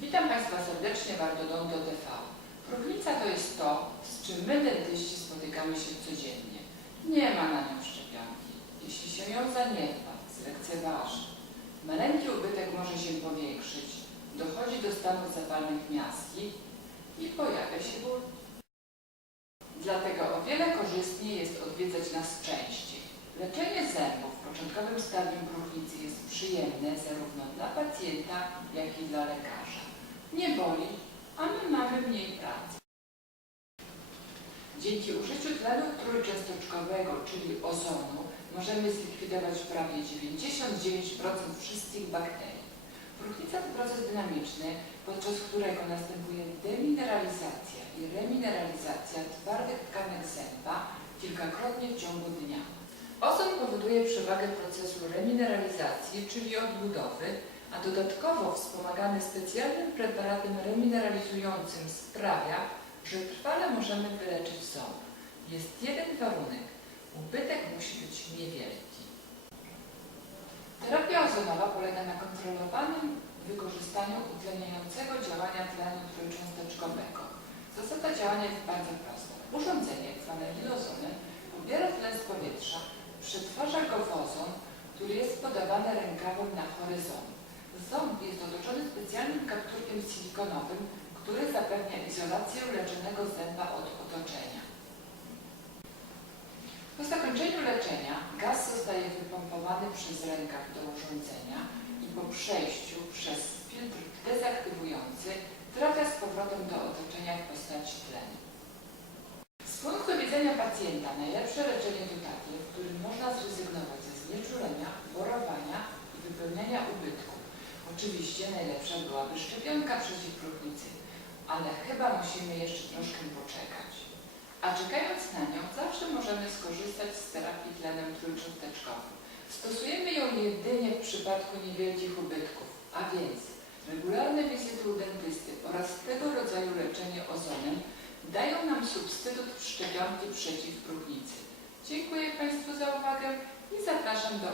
Witam Państwa serdecznie w Artodonto TV. Próchnica to jest to, z czym my dentyści spotykamy się codziennie. Nie ma na nią szczepionki. Jeśli się ją zaniedba, zlekceważy, maleńki ubytek może się powiększyć, dochodzi do stanów zapalnych miaski i pojawia się ból. Dlatego o wiele korzystniej jest odwiedzać nas częściej. Leczenie zębów w początkowym stadium próchnicy jest przyjemne zarówno dla pacjenta, jak i dla lekarza. Nie boli, a my mamy mniej pracy. Dzięki użyciu tlenu trójczęstoczkowego, czyli ozonu, możemy zlikwidować prawie 99% wszystkich bakterii. Próchnica to proces dynamiczny, podczas którego następuje demineralizacja i remineralizacja twardych tkanek zęba kilkakrotnie w ciągu dnia. Ozon powoduje przewagę procesu remineralizacji, czyli odbudowy, a dodatkowo wspomagany specjalnym preparatem remineralizującym sprawia, że trwale możemy wyleczyć ząb. Jest jeden warunek. Ubytek musi być niewielki. Terapia ozonowa polega na kontrolowanym wykorzystaniu utleniającego działania tlenu trójcząsteczkowego. Zasada działania jest bardzo prosta. Urządzenie, zwane ilozonem, pobiera tlen z powietrza, przetwarza go w ozon, który jest podawany rękawem na horyzont. Ząb jest otoczony specjalnym kapturkiem silikonowym, który zapewnia izolację leczonego zęba od otoczenia. Po zakończeniu leczenia gaz zostaje wypompowany przez rękaw do urządzenia i po przejściu przez filtr dezaktywujący trafia z powrotem do otoczenia w postaci tlenu. Z punktu widzenia pacjenta najlepsze leczenie to takie, w którym można zrezygnować Oczywiście najlepsza byłaby szczepionka przeciw próchnicy, ale chyba musimy jeszcze troszkę poczekać. A czekając na nią, zawsze możemy skorzystać z terapii tlenem trójcząsteczkowym. Stosujemy ją jedynie w przypadku niewielkich ubytków, a więc regularne wizyty u dentysty oraz tego rodzaju leczenie ozonem dają nam substytut szczepionki przeciw próchnicy. Dziękuję Państwu za uwagę i zapraszam do